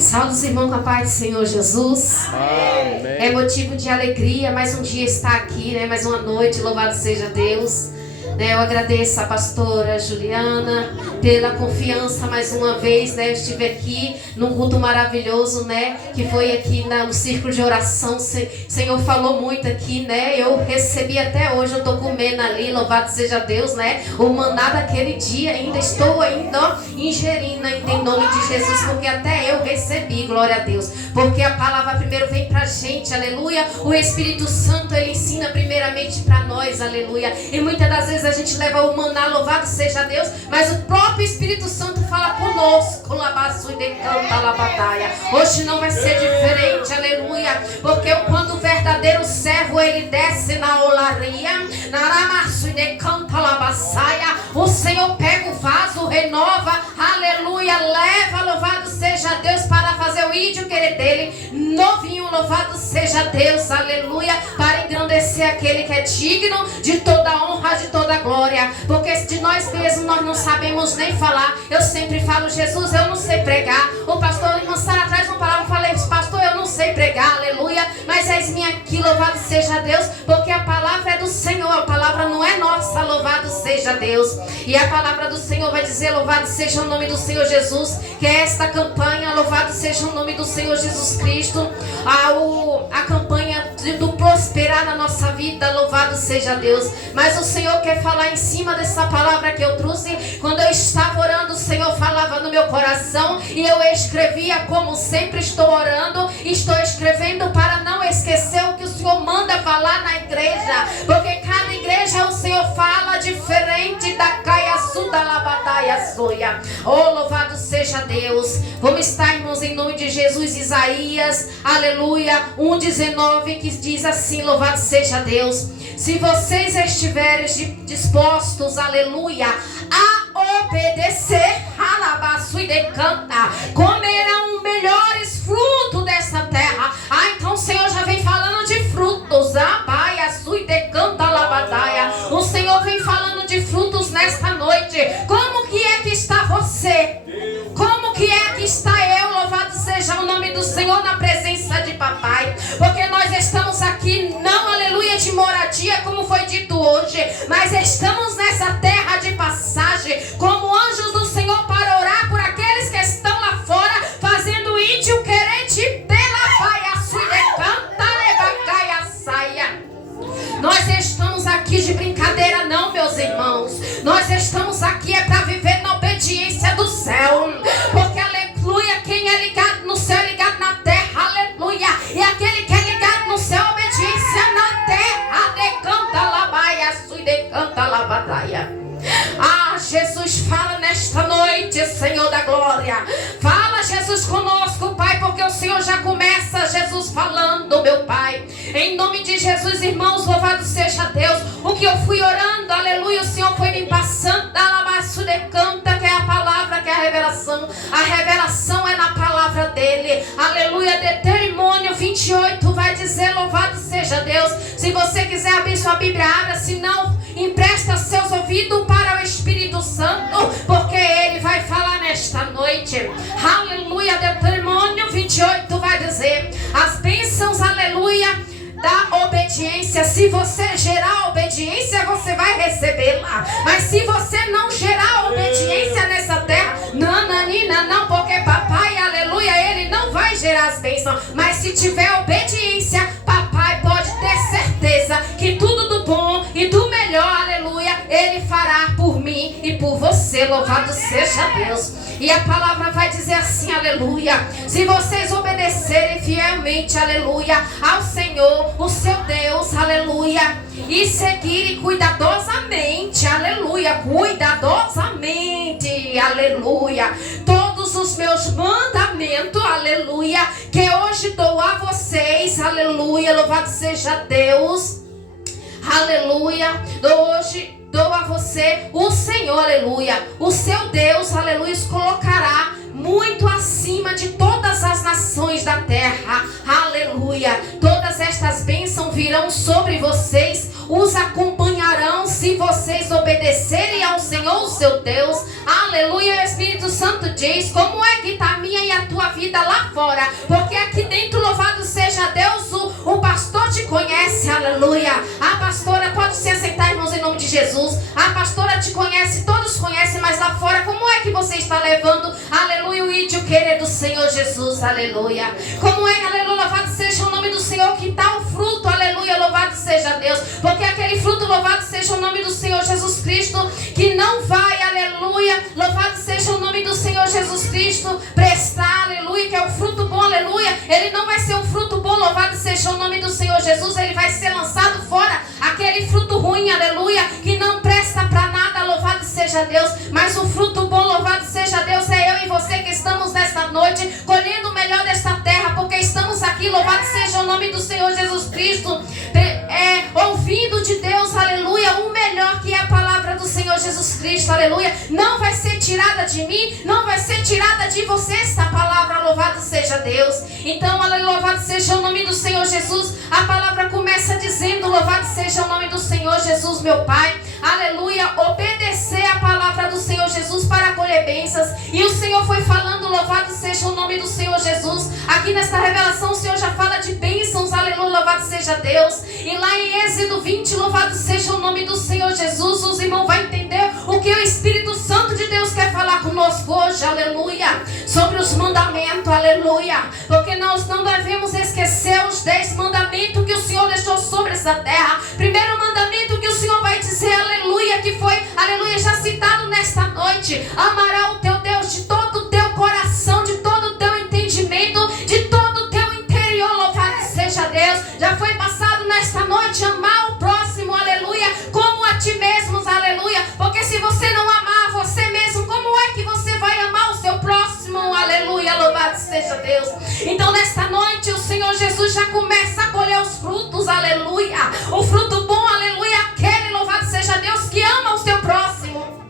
Salve os irmãos com a paz do Senhor Jesus. Amém. É motivo de alegria, mais um dia estar aqui, né? Mais uma noite, louvado seja Deus. Eu agradeço a pastora Juliana pela confiança mais uma vez, né? Eu estive aqui num culto maravilhoso, né? Que foi aqui no círculo de oração. O Senhor falou muito aqui, né? Eu recebi até hoje, eu estou comendo ali, louvado seja Deus, né? O maná daquele dia, estou ingerindo ainda em nome de Jesus, porque até eu recebi, glória a Deus. Porque a palavra primeiro vem pra gente, aleluia. O Espírito Santo, ele ensina primeiramente pra nós, aleluia. E muitas das vezes a gente leva o maná, louvado seja Deus, mas o próprio Espírito Santo fala conosco, labaçu e decanta la batalha. Hoje não vai ser diferente, aleluia, porque quando o verdadeiro servo ele desce na olaria, naramaçu e decanta la baçaia, o Senhor pega o vaso, renova, aleluia, leva, louvado seja Deus, para fazer o ídio querer dele, novinho, louvado seja Deus, aleluia, para engrandecer aquele que é digno de toda honra, de toda glória, porque de nós mesmos nós não sabemos nem falar. Eu sempre falo, Jesus, eu não sei pregar. O pastor Mansara atrás uma palavra, eu falei, pastor, eu não sei pregar, aleluia, mas eis-me aqui, louvado seja Deus, porque a palavra é do Senhor, a palavra não é nossa, louvado seja Deus. E a palavra do Senhor vai dizer, louvado seja o nome do Senhor Jesus, que é esta campanha, louvado seja o nome do Senhor Jesus Cristo, a campanha do prosperar na nossa vida, louvado seja Deus. Mas o Senhor quer falar em cima dessa palavra que eu trouxe. Quando eu estava orando, o Senhor falava no meu coração e eu escrevia, como sempre estou orando, estou escrevendo para não esquecer o que o Senhor manda falar na igreja, porque cada igreja o Senhor fala diferente da caiaçu da labataia soia. Oh, louvado seja Deus. Vamos estar, irmãos, em nome de Jesus, Isaías, aleluia, 1:19, que diz assim, louvado seja Deus: se vocês estiverem dispostos, aleluia, a obedecer, alabaçu e decanta, comerão melhores frutos dessa terra. Então o Senhor já vem falando de frutos, abaiaçu e decanta, labadaia. O Senhor vem falando de frutos nesta noite. Como que é que está você? Como que é que está eu? Louvado seja o nome do Senhor na presença de papai, porque nós estamos aqui não, aleluia, de moradia, como foi dito hoje, mas estamos nessa terra de passagem, como anjos do Senhor, para orar por aqueles que estão lá fora, fazendo ídio querente pela baia, suide canta, levacaia, saia. Nós estamos aqui de brincadeira não, meus irmãos. Nós estamos aqui é para viver na obediência do céu, porque aleluia, quem é ligado no céu é ligado na terra, aleluia, e aquele que é ligado no céu, obediência na terra, decanta labaia, sui decanta labadaia. Jesus, fala nesta noite, Senhor da glória. Fala, Jesus, conosco, Pai, porque o Senhor já começa, Jesus, falando, meu Pai. Em nome de Jesus, irmãos, louvado seja Deus. O que eu fui orando, aleluia, o Senhor foi me passando, alabaçu decanta, que é a palavra, que é a revelação. A revelação é na palavra dele, aleluia. Deuteronômio 28 vai dizer, louvado seja Deus. Se você quiser abrir sua Bíblia, abra, se não, empresta seus ouvidos para o Espírito Santo, porque ele vai falar nesta noite, aleluia. Deuteronômio 28 vai dizer as bênçãos, aleluia, da obediência. Se você gerar obediência, você vai recebê-la, mas se você não gerar obediência nessa terra, não, porque papai, aleluia, ele não vai gerar as bênçãos, mas se tiver obediência, papai pode ter certeza que tudo do bom e do melhor, aleluia, ele fará por mim e por você, louvado seja Deus. E a palavra vai dizer assim, aleluia, se vocês obedecerem fielmente, aleluia, ao Senhor, o seu Deus, aleluia, e seguirem cuidadosamente, aleluia, cuidadosamente, aleluia, todos os meus mandamentos, aleluia, que hoje dou a vocês, aleluia, louvado seja Deus, aleluia, hoje dou a você, o Senhor, aleluia, o seu Deus, aleluia, os colocará muito acima de todas as nações da terra, aleluia. Todas estas bênçãos virão sobre vocês, os acompanharão ganharão se vocês obedecerem ao Senhor, o seu Deus. Aleluia. O Espírito Santo diz: como é que está a minha e a tua vida lá fora? Porque aqui dentro, louvado seja Deus, o pastor te conhece. Aleluia. A pastora pode se aceitar, irmãos, em nome de Jesus. A pastora te conhece, todos conhecem, mas lá fora, como é que você está levando, aleluia, o ídio querer do Senhor Jesus? Aleluia. Como é, aleluia, louvado seja o nome do Senhor, que dá o fruto, aleluia, louvado seja Deus. Porque aquele fruto, louvado seja o nome do Senhor Jesus Cristo, que não vai, aleluia, louvado seja o nome do Senhor Jesus Cristo, prestar, aleluia, que é o fruto bom, aleluia. Ele não vai ser um fruto bom, louvado seja o nome do Senhor Jesus. Ele vai ser lançado fora, aquele fruto ruim, aleluia, que não presta para nada, louvado seja Deus. Mas o fruto bom, louvado seja Deus, é eu e você que estamos nesta noite colhendo o melhor desta terra, porque estamos aqui, louvado seja o nome do Senhor Jesus Cristo, ouvindo de Deus, aleluia, o melhor, que é a palavra do Senhor Jesus Cristo, aleluia. Não vai ser tirada de mim, não vai ser tirada de você esta palavra, louvado seja Deus. Então, aleluia, louvado seja o nome do Senhor Jesus. A palavra começa dizendo: louvado seja o nome do Senhor Jesus, meu Pai, aleluia, obedecer a palavra do Senhor Jesus para colher bênçãos. E o Senhor foi falando, louvado seja o nome do Senhor Jesus. Aqui nesta revelação o Senhor já fala de bênçãos, aleluia, louvado seja Deus. E lá em Êxodo 20, louvado seja o nome do Senhor Jesus, os irmãos vão entender o que o Espírito Santo de Deus quer falar conosco hoje, aleluia, sobre os mandamentos, aleluia. Porque nós não devemos esquecer os 10 mandamentos que o Senhor deixou sobre essa terra. Primeiro mandamento que o Senhor vai dizer, aleluia, que foi, aleluia, já citado nesta noite: amará o teu Deus de todo o teu coração, de todo o teu entendimento, de todo o teu interior, louvado seja Deus. Já foi passado nesta noite: amar o próximo, aleluia, como a ti mesmos, aleluia. Porque se você não amar você mesmo, como é que você vai amar o seu próximo? Aleluia, louvado seja Deus. Então nesta noite o Senhor Jesus já começa a colher os frutos, aleluia. O fruto bom, aleluia, aquele, louvado seja Deus, que ama o seu próximo,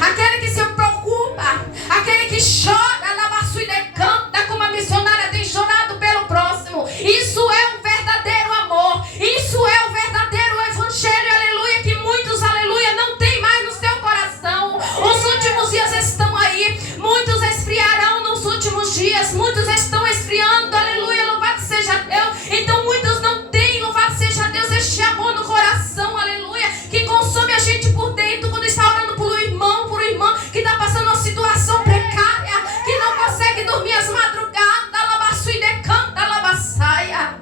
aquele que se preocupa, aquele que chora, alabaçu e decanta, como a missionária tem chorado pelo próximo. Isso é um verdadeiro amor, isso é o verdadeiro evangelho, aleluia, que muitos, aleluia, não tem mais no seu coração. Os últimos dias estão aí, muitos esfriarão nos últimos dias, muitos estão esfriando, aleluia, louvado seja Deus. Então muitos não têm, louvado seja Deus, este amor no coração, aleluia, que consome a gente por dentro quando está orando por irmã que está passando uma situação precária, que não consegue dormir às madrugadas, alabaçu e decanta, alabaçaia.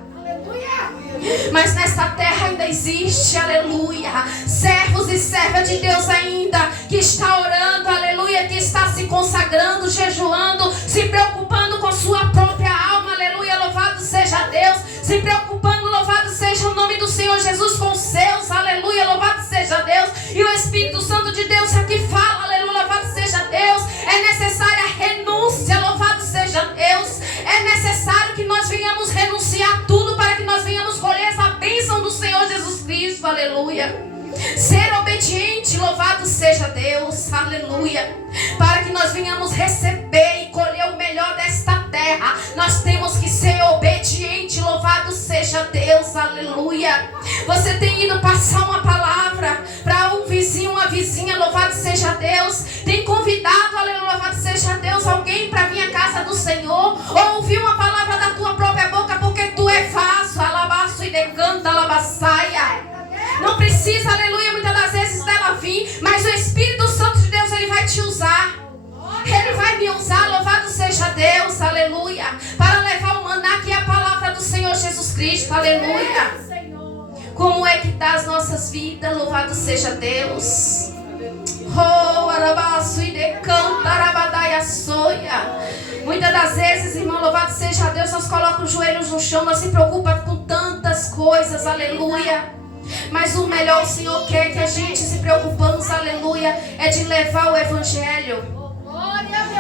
Mas nesta terra ainda existe, aleluia, servos e servas de Deus ainda, que está orando, aleluia, que está se consagrando, jejuando, se preocupando com sua própria alma, aleluia, louvado seja Deus, se preocupando, louvado seja o nome do Senhor Jesus, com seus, aleluia, louvado seja Deus. E o Espírito Santo de Deus aqui fala, aleluia, louvado seja Deus, é necessária renúncia, louvado seja Deus, é necessário que nós venhamos renunciar tudo para que nós venhamos colher essa bênção do Senhor Jesus Cristo, aleluia. Ser obediente, louvado seja Deus, aleluia. Para que nós venhamos receber e colher o melhor desta terra, nós temos que ser obediente, louvado seja Deus, aleluia. Você tem ido passar uma palavra para um vizinho, uma vizinha, louvado seja Deus. Tem convidado, aleluia, louvado seja Deus, alguém para vir à casa do Senhor, ou ouvir uma palavra da tua própria boca, porque tu é vaso, alabaço e decanta, alabaçaia. Não precisa, aleluia, muitas das vezes dela vir, mas o Espírito Santo de Deus, ele vai te usar. Ele vai me usar, louvado seja Deus, aleluia, para levar o maná, que é a palavra do Senhor Jesus Cristo, aleluia. Como é que está as nossas vidas, louvado seja Deus. Oh, arabaço e decanta, arabadaia soia. Muitas das vezes, irmão, louvado seja Deus, nós colocamos os joelhos no chão, nós se preocupamos com tantas coisas, aleluia. Mas o melhor o Senhor quer que a gente se preocupamos, aleluia, é de levar o evangelho,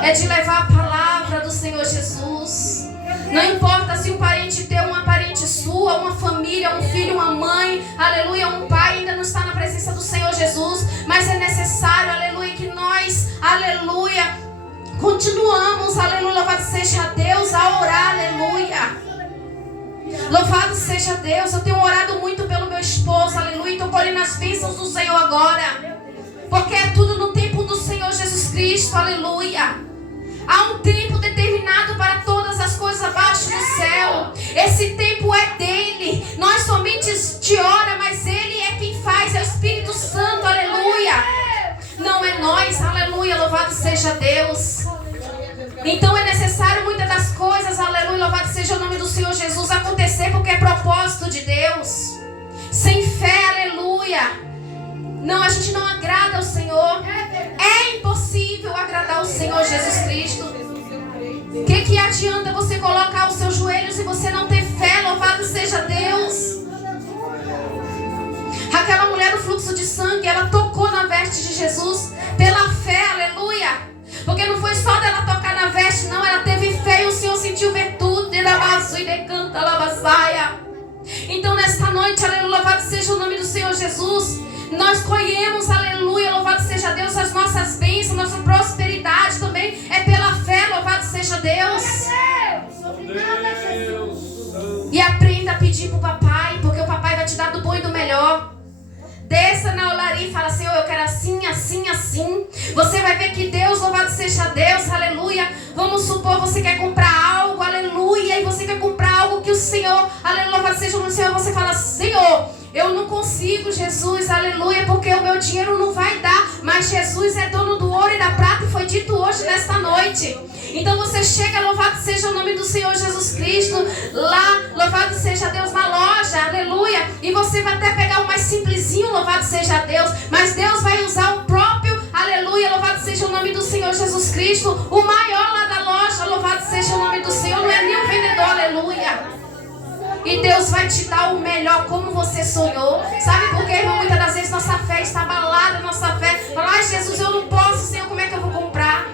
é de levar a palavra do Senhor Jesus. Não importa se um parente teu, uma parente sua, uma família, um filho, uma mãe, aleluia, um pai ainda não está na presença do Senhor Jesus, mas é necessário, aleluia, que nós, aleluia, continuamos, aleluia, louvado seja Deus, a orar, aleluia. Louvado seja Deus. Eu tenho orado muito pelo meu esposo, aleluia. Estou colhendo as bênçãos do Senhor agora. Porque é tudo no tempo do Senhor Jesus Cristo, aleluia. Há um tempo determinado para todas as coisas abaixo do céu. Esse tempo é dele. Nós somente te ora, mas ele é quem faz, é o Espírito Santo, aleluia. Não é nós, aleluia, louvado seja Deus. Então é necessário muitas das coisas, aleluia, louvado seja o nome do Senhor Jesus, acontecer porque é propósito de Deus. Sem fé, aleluia, não, a gente não agrada ao Senhor. É impossível agradar ao Senhor Jesus Cristo. O que adianta você colocar os seus joelhos e você não ter fé? Louvado seja Deus. Aquela mulher do fluxo de sangue, ela tocou na veste de Jesus pela fé, aleluia. Porque não foi só dela tocar na veste, não. Ela teve fé e o Senhor sentiu virtude. Então nesta noite, aleluia, louvado seja o nome do Senhor Jesus. Nós colhemos, aleluia, louvado seja Deus, as nossas bênçãos, nossa prosperidade também é pela fé, louvado seja Deus. E aprenda a pedir para o papai, porque o papai vai te dar do bom e do melhor. Desça na olaria e fala, Senhor, eu quero assim, assim, assim. Você vai ver que Deus, louvado seja Deus, aleluia. Vamos supor, você quer comprar algo, aleluia, e você quer comprar algo que o Senhor, aleluia, louvado seja o Senhor, você fala, Senhor, eu não consigo, Jesus, aleluia, porque o meu dinheiro não vai dar. Mas Jesus é dono do ouro e da prata e foi dito hoje, nesta noite. Então você chega, louvado seja o nome do Senhor Jesus Cristo, lá, louvado seja Deus, na loja, aleluia. E você vai até pegar o mais simplesinho, louvado seja Deus. Mas Deus vai usar o próprio, aleluia, louvado seja o nome do Senhor Jesus Cristo. O maior lá da loja, louvado seja o nome do Senhor, não é nem o vendedor, aleluia. E Deus vai te dar o melhor como você sonhou. Sabe por quê, irmão? Muitas das vezes nossa fé está abalada, nossa fé. Fala, ai Jesus, eu não posso, Senhor, como é que eu vou comprar?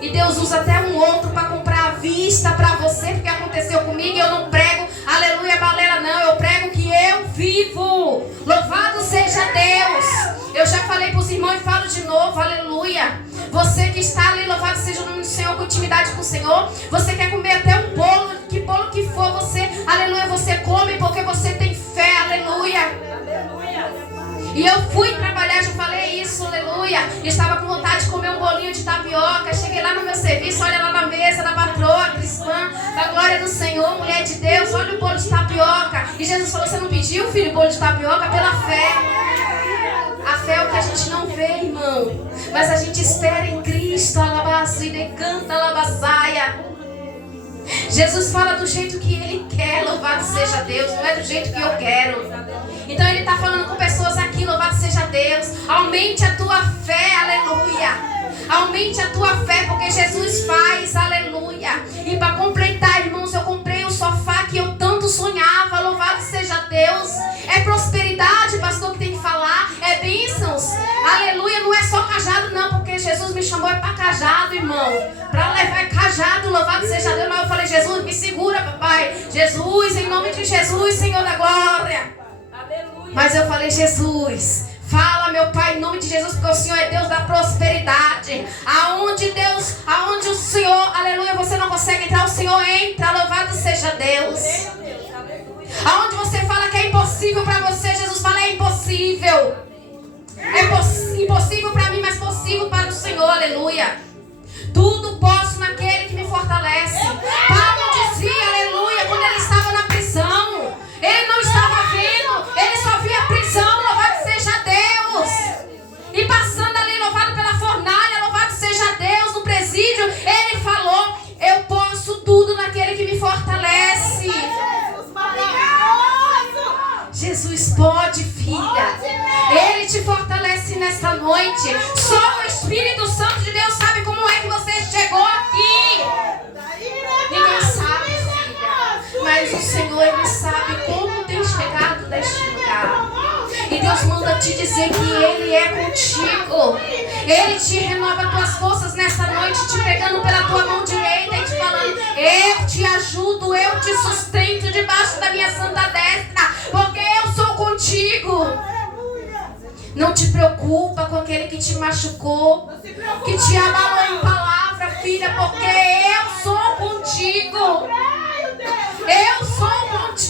E Deus usa até um outro para comprar à vista para você, porque aconteceu comigo e eu não prego, aleluia, balela não. Eu prego que eu vivo. Louvado seja Deus. Eu já falei para os irmãos e falo de novo, aleluia. Você que está ali, louvado seja o nome do Senhor, com intimidade com o Senhor. Você quer comer até um bolo, que bolo que for, você, aleluia, você come porque você tem fé, aleluia. E eu fui trabalhar, já falei isso, aleluia. Estava com vontade de comer um bolinho de tapioca. Cheguei lá no meu serviço, olha lá na mesa da patroa cristã, da glória do Senhor, mulher de Deus, olha o bolo de tapioca. E Jesus falou, você não pediu, filho, bolo de tapioca? Pela fé. A fé é o que a gente não vê, irmão, mas a gente espera em Cristo. Alabaço e decanta alabaçaia. Jesus fala do jeito que Ele quer, louvado seja Deus, não é do jeito que eu quero. Então Ele está falando com pessoas aqui, louvado seja Deus. Aumente a tua fé, aleluia. Aumente a tua fé, porque Jesus faz, aleluia. E para completar, irmãos, eu comprei o sofá que eu tanto sonhava, louvado seja Deus. É prosperidade, pastor, que tem que falar. É bênçãos, aleluia. Não é só cajado não, porque Jesus me chamou para cajado, irmão. Para levar cajado, louvado seja Deus. Mas eu falei, Jesus, me segura, papai. Jesus, em nome de Jesus, Senhor da glória. Aleluia. Mas eu falei, Jesus, fala, meu Pai, em nome de Jesus, porque o Senhor é Deus da prosperidade. Aonde o Senhor, aleluia, você não consegue entrar, o Senhor entra, louvado seja Deus. Aonde você fala que é impossível para você, Jesus fala, é impossível. É impossível para mim, mas possível para o Senhor, aleluia. Tudo posso naquele que me fortalece. Paulo dizia, aleluia, quando ele estava na prisão, ele não estava vendo, ele só via a prisão, louvado seja Deus. E passando ali, louvado pela fornalha, louvado seja Deus, no presídio, ele falou, eu posso tudo naquele que me fortalece. Jesus pode, filha. Ele te fortalece nesta noite. Só o Espírito Santo de Deus sabe como é que você chegou aqui. Ninguém sabe, filha. Mas o Senhor, Ele sabe como tem chegado neste lugar. E Deus manda te dizer que Ele é contigo. Ele te renova as tuas forças nesta noite, te pegando pela tua mão direita e te falando, eu te ajudo, eu te sustento debaixo da minha santa destra, porque eu sou contigo. Não te preocupa com aquele que te machucou, que te abalou em palavra, filha, porque eu sou contigo. Eu sou contigo.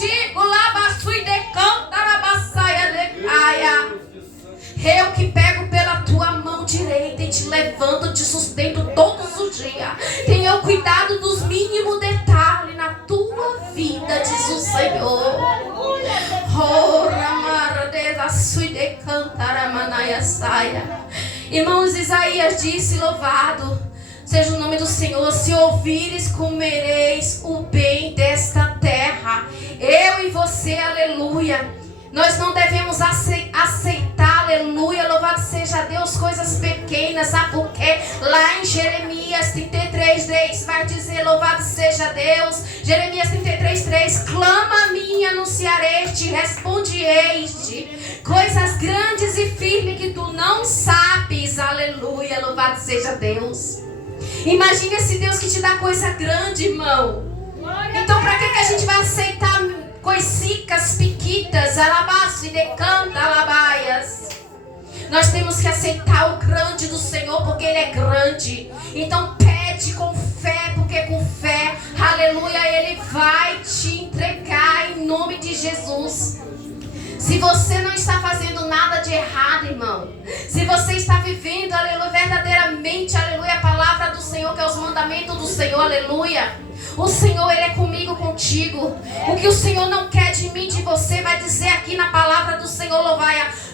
Irmãos, Isaías disse: louvado seja o nome do Senhor. Se ouvires, comereis o bem desta terra. Eu e você, aleluia. Nós não devemos aceitar, aleluia, louvado seja Deus, coisas pequenas, sabe por quê? Lá em Jeremias 33:3 vai dizer: louvado seja Deus. Jeremias 33:3: clama a mim, anunciarei-te, responde-eis-te coisas grandes e firmes que tu não sabes, aleluia, louvado seja Deus. Imagina esse Deus que te dá coisa grande, irmão. Então para que a gente vai aceitar coisicas piquitas, alabaço e decanta, alabaias? Nós temos que aceitar o grande do Senhor, porque Ele é grande. Então pede com fé, porque com fé, aleluia, Ele vai te entregar em nome de Jesus. Se você não está fazendo nada de errado, irmão, se você está vivendo, aleluia, verdadeiramente, aleluia, a palavra do Senhor, que é os mandamentos do Senhor, aleluia, o Senhor, Ele é comigo, contigo. O que o Senhor não quer de mim, de você, vai dizer aqui na palavra do Senhor: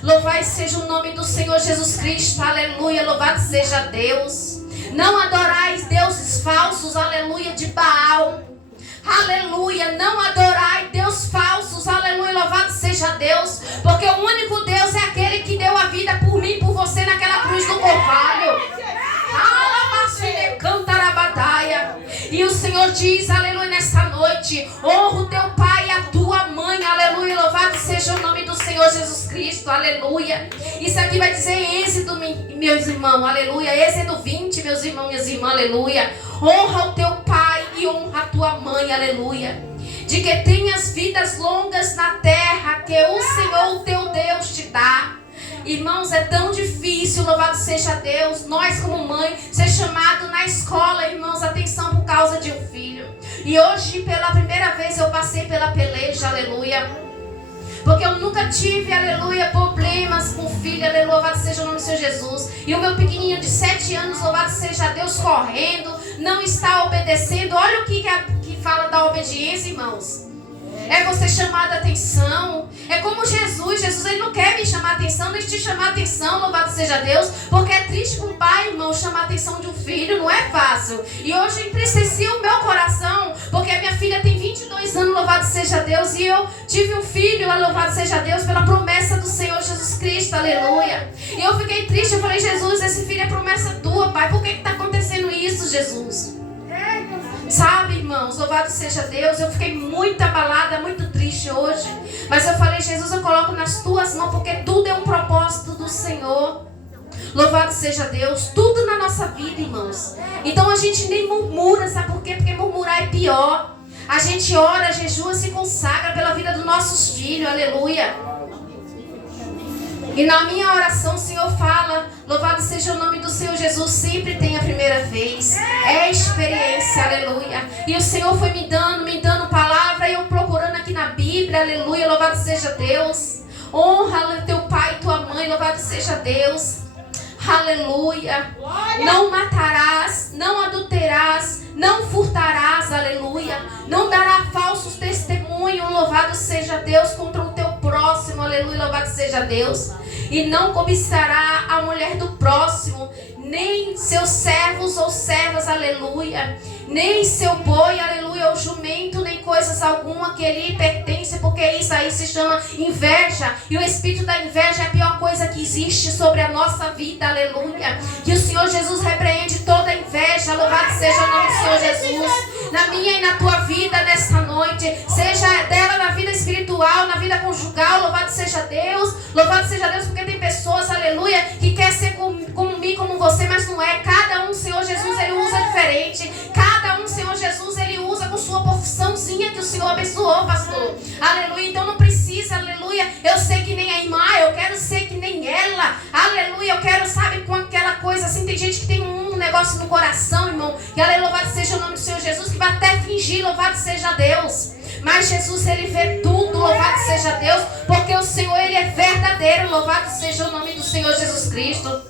louvai seja o nome do Senhor Jesus Cristo, aleluia, louvado seja Deus. Não adorais deuses falsos, aleluia, de Baal, aleluia, não adorai Deus falsos, aleluia, louvado seja Deus, porque o único Deus é aquele que deu a vida por mim e por você naquela cruz do Calvário. E o Senhor diz, aleluia, nesta noite: honra o teu pai e a tua mãe, aleluia, louvado seja o nome do Senhor Jesus Cristo, aleluia. Isso aqui vai dizer em Êxodo, meus irmãos, aleluia, Êxodo 20, meus irmãos, minhas irmãs, aleluia. Honra o teu pai e honra a tua mãe, aleluia, de que tenhas vidas longas na terra que o Senhor, o teu Deus, te dá. Irmãos, é tão difícil, louvado seja Deus, nós como mãe, ser chamado na escola, irmãos, atenção, por causa de um filho. E hoje, pela primeira vez, eu passei pela peleja, aleluia, porque eu nunca tive, aleluia, problemas com filho, aleluia, louvado seja o nome do Senhor Jesus. E o meu pequenininho de 7 anos, louvado seja Deus, correndo, não está obedecendo. Olha o que fala da obediência, irmãos. É você chamar a atenção. É como Jesus ele não quer me chamar a atenção, nem te chamar a atenção, louvado seja Deus, porque é triste para um pai, irmão, chamar a atenção de um filho, não é fácil. E hoje entristeci o meu coração, porque a minha filha tem 22 anos, louvado seja Deus, e eu tive um filho, louvado seja Deus, pela promessa do Senhor Jesus Cristo, aleluia. E eu fiquei triste, eu falei: Jesus, esse filho é promessa tua, pai, por que está acontecendo isso, Jesus? Sabe, irmãos, louvado seja Deus, eu fiquei muito abalada, muito triste hoje. Mas eu falei: Jesus, eu coloco nas tuas mãos, porque tudo é um propósito do Senhor. Louvado seja Deus, tudo na nossa vida, irmãos. Então a gente nem murmura, sabe por quê? Porque murmurar é pior. A gente ora, jejua, se consagra pela vida dos nossos filhos, aleluia. E na minha oração o Senhor fala: louvado seja o nome do Senhor Jesus, sempre tem a primeira vez. É experiência, aleluia. E o Senhor foi me dando palavra, e eu procurando aqui na Bíblia, aleluia, louvado seja Deus. Honra teu pai e tua mãe, louvado seja Deus. Aleluia. Não matarás, não adulterarás, não furtarás, aleluia. Não dará falsos testemunhos, louvado seja Deus, contra o teu próximo, aleluia, louvado seja Deus. E não cobiçará a mulher do próximo, nem seus servos ou servas, aleluia, nem seu boi, aleluia, ou jumento, nem coisas alguma que lhe pertence, porque isso aí se chama inveja. E o espírito da inveja é a pior coisa que existe sobre a nossa vida, aleluia. Que o Senhor Jesus repreende toda inveja, louvado seja o nome do Senhor Jesus, na minha e na tua vida nesta noite, seja dela na vida espiritual, na vida conjugal, louvado seja Deus, porque tem pessoas, aleluia, que quer ser como mim, como você, mas não é. Cada um, Senhor Jesus, Ele usa diferente. Cada um, Senhor Jesus, Ele usa com sua porçãozinha que o Senhor abençoou, pastor. Aleluia, então não precisa, aleluia, eu sei que nem a irmã, eu quero ser que nem ela. Aleluia, eu quero, sabe, com aquela coisa assim, tem gente que tem um negócio no coração, irmão, que aleluia, louvado seja o nome do Senhor Jesus, que vai até fingir, louvado seja Deus. Mas Jesus, Ele vê tudo, louvado seja Deus, porque o Senhor, Ele é verdadeiro, louvado seja o nome do Senhor Jesus Cristo.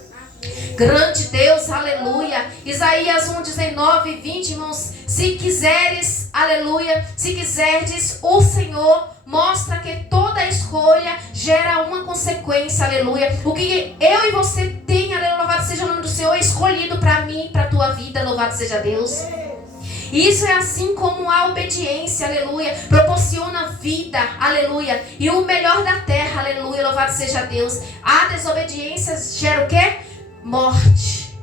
Grande Deus, aleluia. Isaías 1, 19 e 20, irmãos. Se quiseres, aleluia, se quiserdes, o Senhor mostra que toda escolha gera uma consequência, aleluia. O que eu e você tem, aleluia, louvado seja o nome do Senhor, escolhido para mim e para a tua vida, louvado seja Deus. E isso é assim como a obediência, aleluia, proporciona vida, aleluia, e o melhor da terra, aleluia, louvado seja Deus. A desobediência gera o quê? Morte.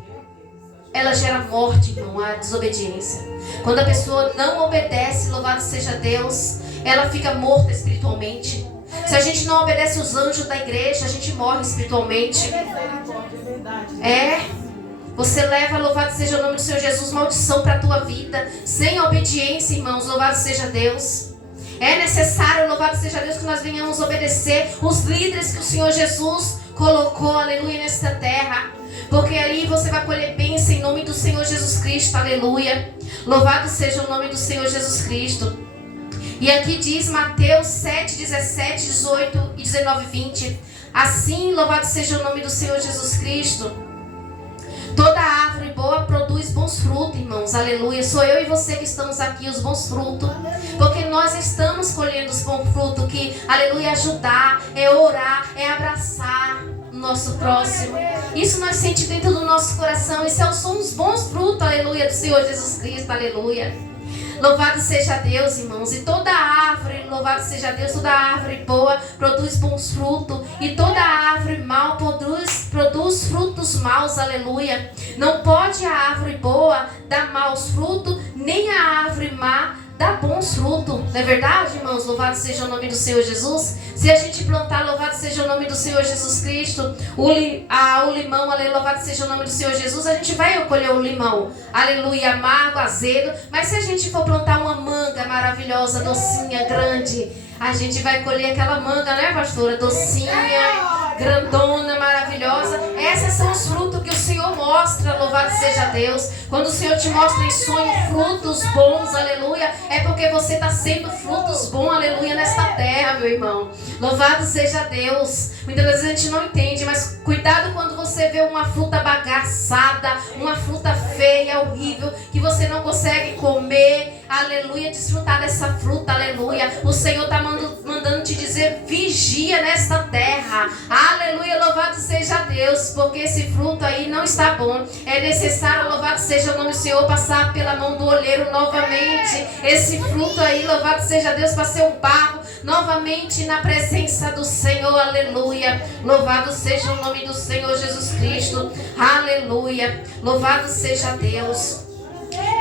Ela gera morte, irmão, a desobediência. Quando a pessoa não obedece, louvado seja Deus, ela fica morta espiritualmente. Se a gente não obedece os anjos da igreja, a gente morre espiritualmente. Você leva, louvado seja o nome do Senhor Jesus, maldição para a tua vida. Sem obediência, irmãos, louvado seja Deus. É necessário, louvado seja Deus, que nós venhamos obedecer os líderes que o Senhor Jesus colocou, aleluia, nesta terra. Porque aí você vai colher bênção em nome do Senhor Jesus Cristo, aleluia. Louvado seja o nome do Senhor Jesus Cristo. E aqui diz Mateus 7, 17, 18 e 19, 20. Assim, louvado seja o nome do Senhor Jesus Cristo. Toda árvore boa produz bons frutos, irmãos, aleluia. Sou eu e você que estamos aqui, os bons frutos. Porque nós estamos colhendo os bons frutos, que, aleluia, é ajudar, é orar, é abraçar o nosso próximo. Isso nós sentimos dentro do nosso coração. Isso são os bons frutos, aleluia, do Senhor Jesus Cristo, aleluia. Louvado seja Deus, irmãos. E toda árvore, louvado seja Deus, toda árvore boa produz bons frutos. E toda árvore mal produz frutos maus, aleluia. Não pode a árvore boa dar maus frutos, nem a árvore má dá bons frutos. Não é verdade, irmãos? Louvado seja o nome do Senhor Jesus. Se a gente plantar, louvado seja o nome do Senhor Jesus Cristo, o limão, aleluia, louvado seja o nome do Senhor Jesus, a gente vai colher o limão, aleluia, amargo, azedo. Mas se a gente for plantar uma manga maravilhosa, docinha, grande, a gente vai colher aquela manga, né, pastora? Docinha, grandona, maravilhosa. Esses são os frutos que o Senhor mostra, louvado seja Deus. Quando o Senhor te mostra em sonho frutos bons, aleluia, é porque você está sendo frutos bons, aleluia, nesta terra, meu irmão. Louvado seja Deus. Muitas vezes a gente não entende, mas cuidado quando você vê uma fruta bagaçada, uma fruta feia, horrível, que você não consegue comer, aleluia, desfrutar dessa fruta, aleluia. O Senhor está mandando te dizer, vigia nesta terra, aleluia, louvado seja Deus, porque esse fruto aí não está bom. É necessário, louvado seja o nome do Senhor, passar pela mão do olheiro novamente. Esse fruto aí, louvado seja Deus, para ser um barro novamente na presença do Senhor, aleluia. Louvado seja o nome do Senhor Jesus Cristo, aleluia. Louvado seja Deus.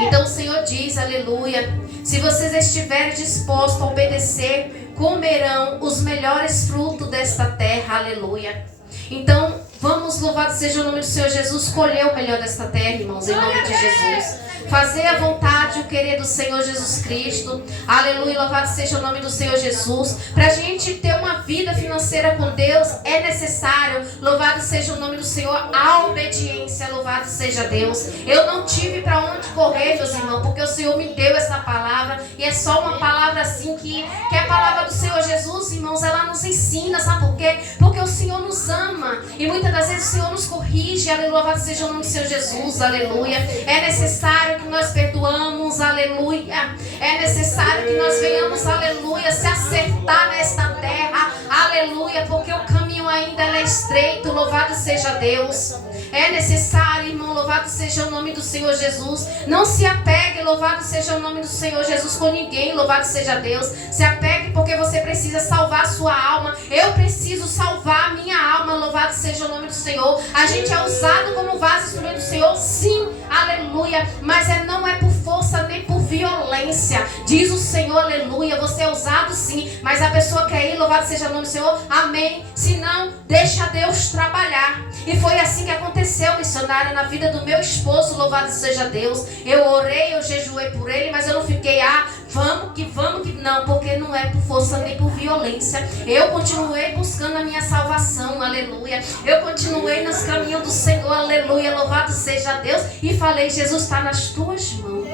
Então o Senhor diz, aleluia, se vocês estiverem dispostos a obedecer, comerão os melhores frutos desta terra, aleluia. Então vamos, louvado seja o nome do Senhor Jesus, colher o melhor desta terra, irmãos, em nome de Jesus. Fazer a vontade e o querer do Senhor Jesus Cristo. Aleluia, louvado seja o nome do Senhor Jesus. Para a gente ter uma vida financeira com Deus, é necessário, louvado seja o nome do Senhor, a obediência, louvado seja Deus. Eu não tive para onde correr, meus irmãos, porque o Senhor me deu essa palavra. E é só uma palavra assim que é a palavra do Senhor Jesus, irmãos. Ela nos ensina, sabe por quê? Porque o Senhor nos ama. E muitas das vezes o Senhor nos corrige. Aleluia, louvado seja o nome do Senhor Jesus, aleluia. É necessário que nós perdoamos, aleluia. É necessário que nós venhamos, aleluia, se acertar nesta terra, aleluia, porque o caminho ainda é estreito, louvado seja Deus. É necessário, irmão, louvado seja o nome do Senhor Jesus. Não se apegue, louvado seja o nome do Senhor Jesus, com ninguém, louvado seja Deus. Se apegue porque você precisa salvar a sua alma. Eu preciso salvar a minha alma, louvado seja o nome do Senhor. A gente é usado como vaso instrumento do Senhor, sim, aleluia. Mas não é por força nem por violência. Diz o Senhor, aleluia. Você é usado sim, mas a pessoa quer ir, louvado seja o nome do Senhor, amém. Se não, deixa Deus trabalhar. E foi assim que aconteceu, missionária, na vida do meu esposo, louvado seja Deus. Eu orei, eu jejuei por ele, mas eu não fiquei, vamos que, não, porque não é por força nem por violência. Eu continuei buscando a minha salvação, aleluia. Eu continuei nos caminhos do Senhor, aleluia, louvado seja Deus. E falei, Jesus, está nas tuas mãos.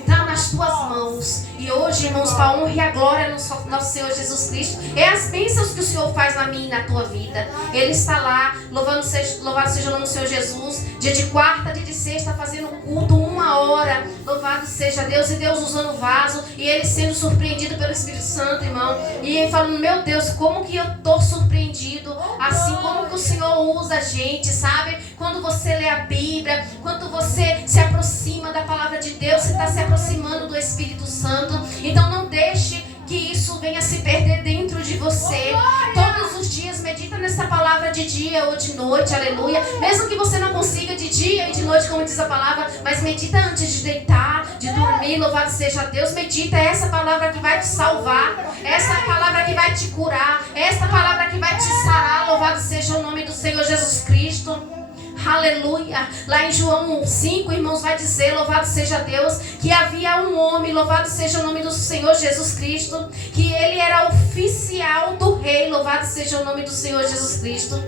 Está nas tuas mãos. E hoje, irmãos, para a honra e a glória do nosso Senhor Jesus Cristo, é as bênçãos que o Senhor faz na minha e na tua vida. Ele está lá, louvado seja o nome do Senhor Jesus, dia de quarta, dia de sexta, fazendo culto 1 uma hora, louvado seja Deus, e Deus usando o vaso, e ele sendo surpreendido pelo Espírito Santo, irmão, e ele falando, meu Deus, como que eu tô surpreendido, assim como que o Senhor usa a gente, sabe? Quando você lê a Bíblia, quando você se aproxima da palavra de Deus, você está se aproximando do Espírito Santo. Então não deixe que isso venha se perder dentro de você. Todos os dias medita nessa palavra de dia ou de noite, aleluia. Mesmo que você não consiga de dia e de noite, como diz a palavra, mas medita antes de deitar, de dormir, louvado seja Deus. Medita, é essa palavra que vai te salvar, essa palavra que vai te curar, essa palavra que vai te sarar, louvado seja o nome do Senhor Jesus Cristo. Aleluia. Lá em João 5, irmãos, vai dizer, louvado seja Deus, que havia um homem, louvado seja o nome do Senhor Jesus Cristo, que ele era oficial do rei, louvado seja o nome do Senhor Jesus Cristo.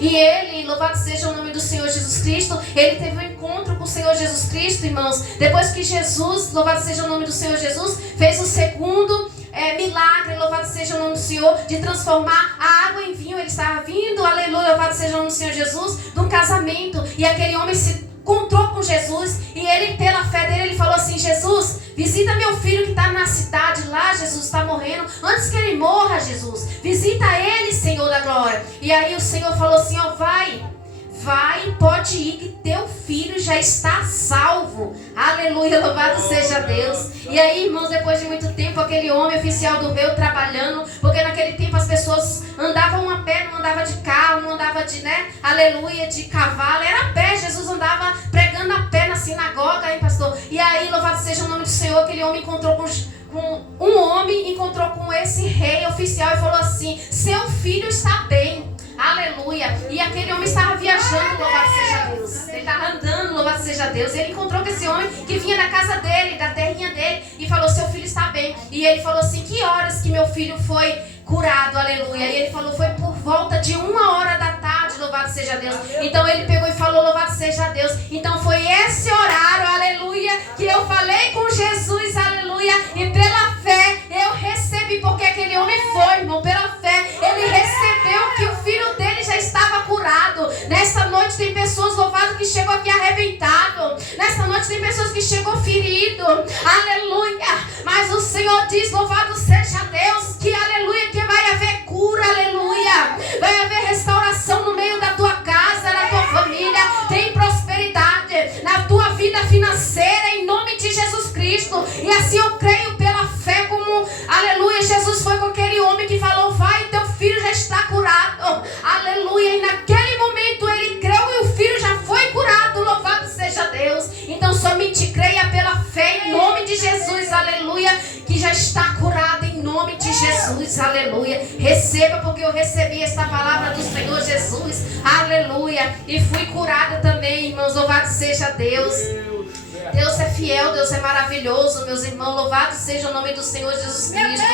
E ele, louvado seja o nome do Senhor Jesus Cristo, ele teve um encontro com o Senhor Jesus Cristo, irmãos. Depois que Jesus, louvado seja o nome do Senhor Jesus, fez o segundo milagre, louvado seja o nome do Senhor, de transformar a água em vinho. Ele estava vindo, aleluia, louvado seja o nome do Senhor Jesus, de um casamento. E aquele homem se encontrou com Jesus, e ele, pela fé dele, ele falou assim, Jesus, visita meu filho que está na cidade lá, Jesus, está morrendo, antes que ele morra, Jesus, visita ele, Senhor da glória. E aí o Senhor falou assim, ó, vai, pode ir, que teu filho já está salvo. Aleluia, louvado seja Deus. E aí, irmãos, depois de muito tempo, aquele homem oficial do rei trabalhando, porque naquele tempo as pessoas andavam a pé, não andava de carro, não andava de, aleluia, de cavalo, era a pé. Jesus andava pregando a pé na sinagoga, hein, pastor? E aí, louvado seja o nome do Senhor, aquele homem encontrou encontrou com esse rei oficial e falou assim, seu filho está bem. Aleluia. E aquele homem estava viajando, louvado seja Deus. Ele estava andando, louvado seja Deus. E ele encontrou com esse homem que vinha da casa dele, da terrinha dele, e falou, seu filho está bem. E ele falou assim, que horas que meu filho foi curado, aleluia. E ele falou, foi por volta de 1h da tarde, louvado seja Deus. Então ele pegou e falou, louvado seja Deus. Então foi esse horário, aleluia, que eu falei com Jesus, aleluia. E pela fé eu recebi, porque aquele homem foi, irmão, pela fé ele recebeu que o filho dele já estava curado. Nesta noite tem pessoas, louvado, que chegam aqui arrebentado. Nesta noite tem pessoas que chegam ferido, aleluia. Mas o Senhor diz, louvado seja Deus, que aleluia, que vai haver cura, aleluia. Vai haver restauração no meio da tua casa, na tua família. Tem prosperidade na tua vida financeira, em nome de Jesus Cristo. E assim eu creio pela fé, como, aleluia, Jesus foi com aquele homem que falou, vai, teu filho já está curado, aleluia. E naquele momento ele creu e o filho já foi curado, louvado seja Deus. Então somente creia pela fé, em nome de Jesus, aleluia, que já está curado em nome de Jesus, aleluia. Receba, porque eu recebi esta palavra do Senhor Jesus, aleluia, e fui curada também, irmãos, louvado seja Deus. Deus é fiel, Deus é maravilhoso, meus irmãos, louvado seja o nome do Senhor Jesus Cristo.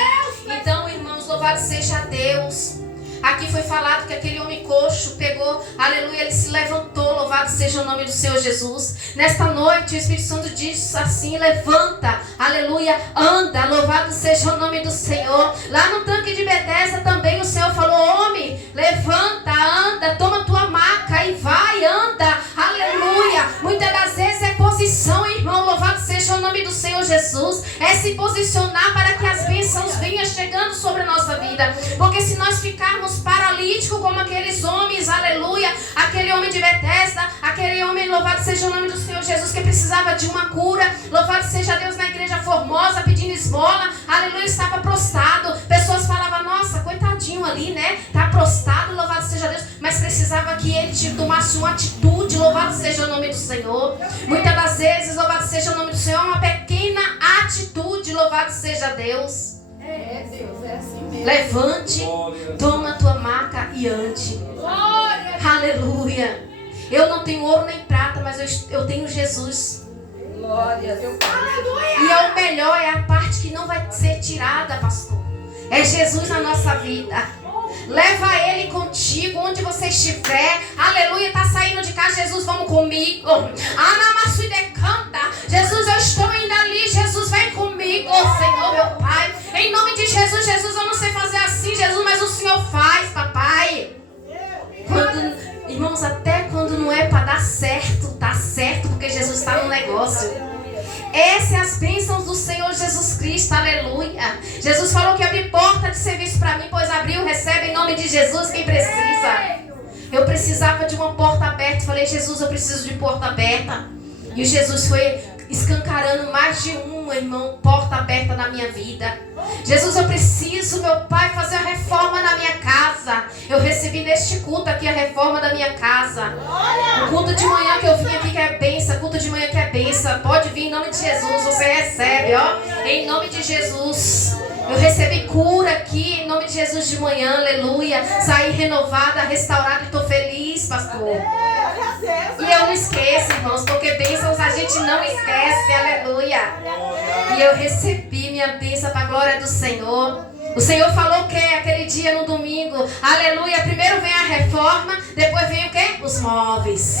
Então, irmãos, louvado seja Deus. Aqui foi falado que aquele homem coxo pegou, aleluia, ele se levantou, louvado seja o nome do Senhor Jesus. Nesta noite o Espírito Santo diz assim, levanta, aleluia, anda, louvado seja o nome do Senhor. Lá no tanque de Betesda também o Senhor falou, homem, levanta, anda, toma tua maca e vai, anda, aleluia. Muitas das vezes é posição, irmão, louvado seja o nome do Senhor Jesus. É se posicionar para que as bênçãos venham chegando sobre a nossa vida. Porque se nós ficarmos paralíticos como aqueles homens, aleluia, aquele homem de Betesda, aquele homem, louvado seja o nome do Senhor Jesus, que precisava de uma cura, louvado seja Deus, na igreja Formosa, pedindo esmola, aleluia, estava prostrado. Pessoas falavam, nossa, coitadinho ali, né, tá prostrado, louvado seja Deus, mas precisava que ele tomasse uma atitude, louvado seja o nome do Senhor. Muitas das vezes, louvado seja o nome do Senhor, uma pequena atitude, louvado seja Deus. Deus, é assim mesmo. Levante, toma a tua maca e ande. Glória. Aleluia. Eu não tenho ouro nem prata, mas eu tenho Jesus. Glória a Deus. Aleluia. E é o melhor, é a parte que não vai ser tirada, pastor. É Jesus na nossa vida. Leva ele contigo, onde você estiver. Aleluia, tá saindo de casa, Jesus, vamos comigo. Anamassui decanta. Jesus, eu estou indo ali, Jesus, vem comigo, Senhor, meu Pai. Em nome de Jesus, Jesus, eu não sei fazer assim, Jesus, mas o Senhor faz, papai. Irmãos, até quando não é para dar certo, dá certo, porque Jesus Jesus está no negócio. Essas são as bênçãos do Senhor Jesus Cristo, aleluia. Jesus falou que abriu porta de serviço para mim, pois abriu, recebe em nome de Jesus quem precisa. Eu precisava de uma porta aberta, falei, Jesus, eu preciso de porta aberta. E Jesus foi escancarando mais de uma, irmão, porta aberta na minha vida. Jesus, eu preciso, meu Pai, fazer a reforma na minha casa. Eu recebi neste culto aqui a reforma da minha casa. O culto de manhã que eu vim aqui que é bênção, culto de manhã que é bênção. Pode vir em nome de Jesus, você recebe, ó. Em nome de Jesus. Eu recebi cura aqui em nome de Jesus de manhã, aleluia. Saí renovada, restaurada e estou feliz, pastor. E eu não esqueço, irmãos, porque bênçãos a gente não esquece, aleluia. E eu recebi minha bênção para a glória do Senhor. O Senhor falou o que aquele dia no domingo? Aleluia. Primeiro vem a reforma, depois vem o quê? Os móveis.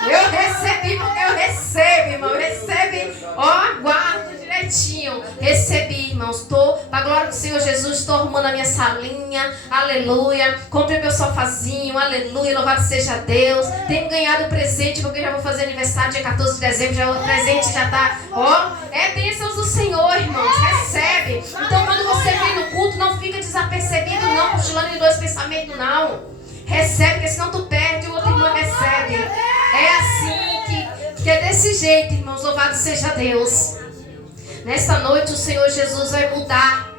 Eu recebi porque eu recebo, irmão. Eu recebi, ó, guardo direitinho. Recebi, irmãos. Estou, para a glória do Senhor Jesus, estou arrumando a minha salinha. Aleluia. Comprei meu sofazinho. Aleluia. Louvado seja Deus. Tenho ganhado presente porque já vou fazer aniversário dia 14 de dezembro. Já, o presente já está, ó. É bênçãos do Senhor, irmãos. Recebe. Então, quando você vem no culto, não fica desapercebido, não. Cochilando em dois pensamentos, não. Recebe, porque senão tu perde e o outro irmão recebe. É assim que é desse jeito, irmãos. Louvado seja Deus. Nesta noite o Senhor Jesus vai mudar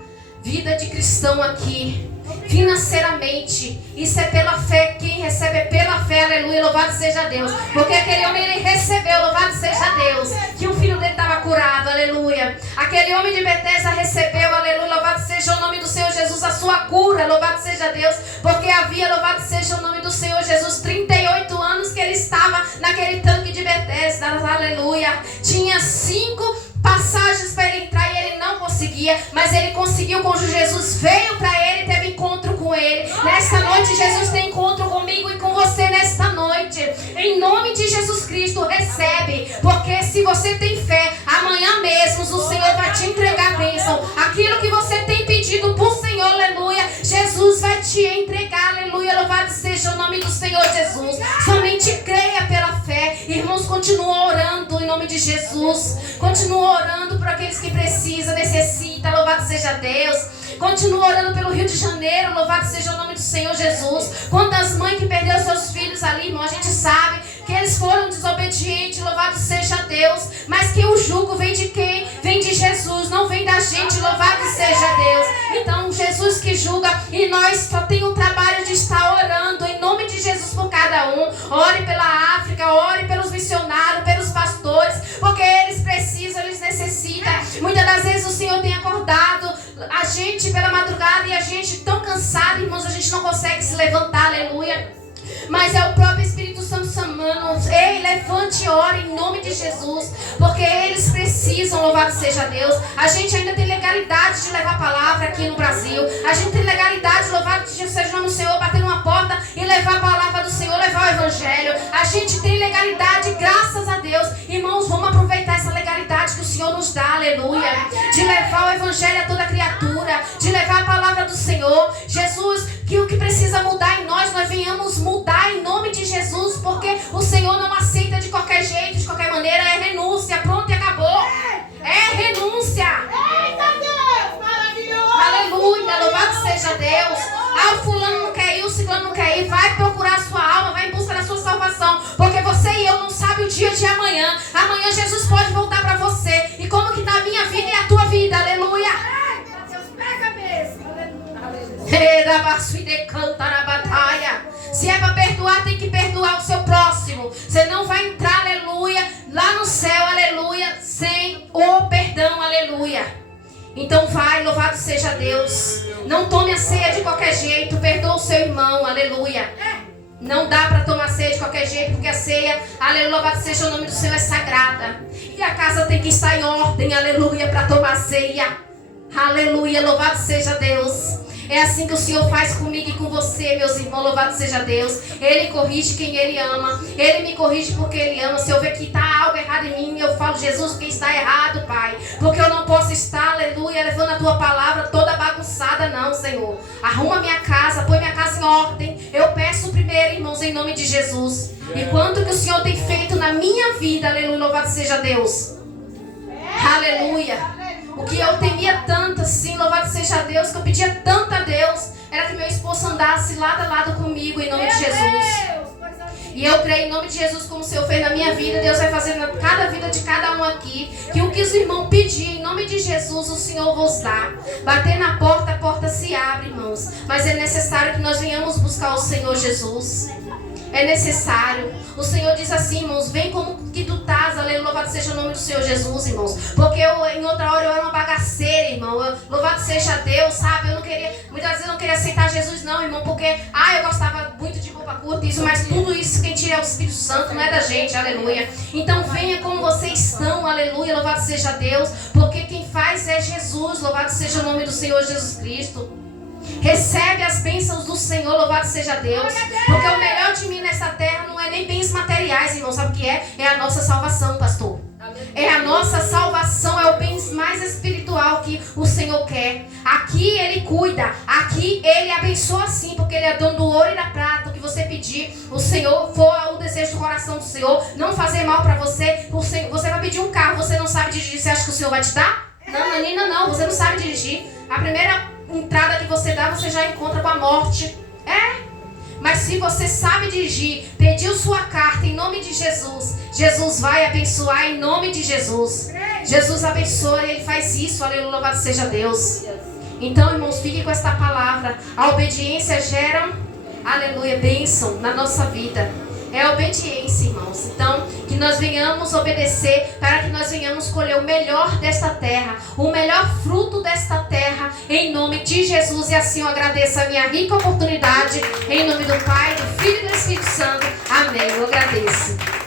vida de cristão aqui, financeiramente. Isso é pela fé. Quem recebe é pela fé, aleluia. Louvado seja Deus. Porque aquele homem, ele recebeu, louvado seja Deus, que o filho dele estava curado, aleluia. Aquele homem de Betesda recebeu, aleluia. Louvado seja o nome do Senhor Jesus, a sua cura, louvado seja Deus. Porque havia, louvado seja o nome do Senhor Jesus, 38 anos que ele estava naquele tanque de Betesda, aleluia. Tinha 5 passagens para ele entrar e ele não conseguia, mas ele conseguiu quando Jesus veio para ele, teve encontro com ele. Nesta noite Jesus tem encontro comigo e com você nesta noite. Em nome de Jesus Cristo, recebe, porque se você tem fé, amanhã mesmo o Senhor vai te entregar a bênção. Aquilo que você tem pedido para o Senhor, aleluia, Jesus vai te entregar, aleluia. Louvado seja o nome do Senhor Jesus. Somente creia pela fé. Irmãos, continua orando em nome de Jesus. Continua orando por aqueles que precisam, necessitam, louvado seja Deus. Continua orando pelo Rio de Janeiro, louvado seja o nome do Senhor Jesus. Quantas mães que perderam seus filhos ali, irmão, a gente sabe que eles foram desobedientes, louvado seja Deus. Mas que o jugo vem de quem? Vem de Jesus, não vem da gente, louvado seja Deus. Então Jesus que julga, e nós só tem o trabalho de estar orando em nome de Jesus por cada um. Ore pela África, ore pelos missionários, pelos pastores, porque eles precisam, eles necessitam. Muitas das vezes o Senhor tem acordado a gente pela madrugada e a gente tão cansado, irmãos, a gente não consegue se levantar, aleluia. Mas é o próprio Espírito Santo chamando. Ei, levante e ore em nome de Jesus, porque eles precisam, louvado seja Deus. A gente ainda tem legalidade de levar a palavra aqui no Brasil. A gente tem legalidade, louvado seja o nome do Senhor, bater numa porta e levar a palavra do Senhor, levar o Evangelho. A gente tem legalidade, graças a Deus. Irmãos, vamos aproveitar essa legalidade que o Senhor nos dá, aleluia. De levar o Evangelho a toda criatura, de levar a palavra do Senhor. Jesus, que o que precisa mudar em nós venhamos mudar em nome de Jesus, porque o Senhor não aceita de qualquer jeito, de qualquer maneira. É renúncia, pronto e acabou. É renúncia. Eita Deus, maravilhoso. Aleluia, louvado seja Deus. Ah, o fulano não quer ir, o ciclano não quer ir. Vai procurar a sua alma, vai em busca da sua salvação, porque você e eu não sabem o dia de amanhã. Amanhã Jesus pode voltar para você. E como que está a minha vida e a tua vida, aleluia. Deus pega a bênção. Se é para perdoar, tem que perdoar o seu próximo. Você não vai entrar, aleluia, lá no céu, aleluia, sem o perdão, aleluia. Então vai, louvado seja Deus. Não tome a ceia de qualquer jeito, perdoa o seu irmão, aleluia. Não dá para tomar ceia de qualquer jeito, porque a ceia, aleluia, louvado seja o nome do Senhor, é sagrada. E a casa tem que estar em ordem, aleluia, para tomar ceia. Aleluia, louvado seja Deus. É assim que o Senhor faz comigo e com você, meus irmãos, louvado seja Deus. Ele corrige quem Ele ama. Ele me corrige porque Ele ama. Se eu ver que está algo errado em mim, eu falo, Jesus, que está errado, Pai. Porque eu não posso estar, aleluia, levando a Tua palavra toda bagunçada, não, Senhor. Arruma minha casa, põe minha casa em ordem. Eu peço primeiro, irmãos, em nome de Jesus. E quanto que o Senhor tem feito na minha vida, aleluia, louvado seja Deus. Aleluia. O que eu temia tanto assim, louvado seja Deus, que eu pedia tanto a Deus, era que meu esposo andasse lado a lado comigo, em nome de Jesus. E eu creio em nome de Jesus, como o Senhor fez na minha vida, Deus vai fazer na cada vida de cada um aqui, que o que os irmãos pedirem, em nome de Jesus, o Senhor vos dá. Bater na porta, a porta se abre, irmãos. Mas é necessário que nós venhamos buscar o Senhor Jesus. É necessário. O Senhor diz assim, irmãos, vem como que tu estás, aleluia, louvado seja o nome do Senhor Jesus, irmãos. Porque eu, em outra hora, eu era uma bagaceira, irmão. Louvado seja Deus, sabe? Eu não queria, muitas vezes eu não queria aceitar Jesus, não, irmão, porque, eu gostava muito de roupa curta, isso, mas tudo isso quem tira é o Espírito Santo, não é da gente, aleluia. Então venha como vocês estão, aleluia, louvado seja Deus, porque quem faz é Jesus, louvado seja o nome do Senhor Jesus Cristo. Recebe as bênçãos do Senhor, louvado seja Deus. Porque o melhor de mim nessa terra não é nem bens materiais, irmão. Sabe o que é? É a nossa salvação, pastor. É a nossa salvação, é o bem mais espiritual que o Senhor quer. Aqui Ele cuida, aqui Ele abençoa sim, porque Ele é dono do ouro e da prata. O que você pedir, o Senhor, for o desejo do coração do Senhor, não fazer mal para você. Você vai pedir um carro, você não sabe dirigir, você acha que o Senhor vai te dar? Não, menina, não, você não sabe dirigir. A primeira entrada que você dá, você já encontra com a morte. Mas se você sabe dirigir, pediu sua carta em nome de Jesus, Jesus vai abençoar em nome de Jesus. Jesus abençoa e Ele faz isso, aleluia, louvado seja Deus. Então, irmãos, fiquem com esta palavra. A obediência gera, aleluia, bênção na nossa vida. É a obediência, irmãos. Então, que nós venhamos obedecer para que nós venhamos colher o melhor desta terra, o melhor fruto desta terra, em nome de Jesus. E assim eu agradeço a minha rica oportunidade, em nome do Pai, do Filho e do Espírito Santo. Amém. Eu agradeço.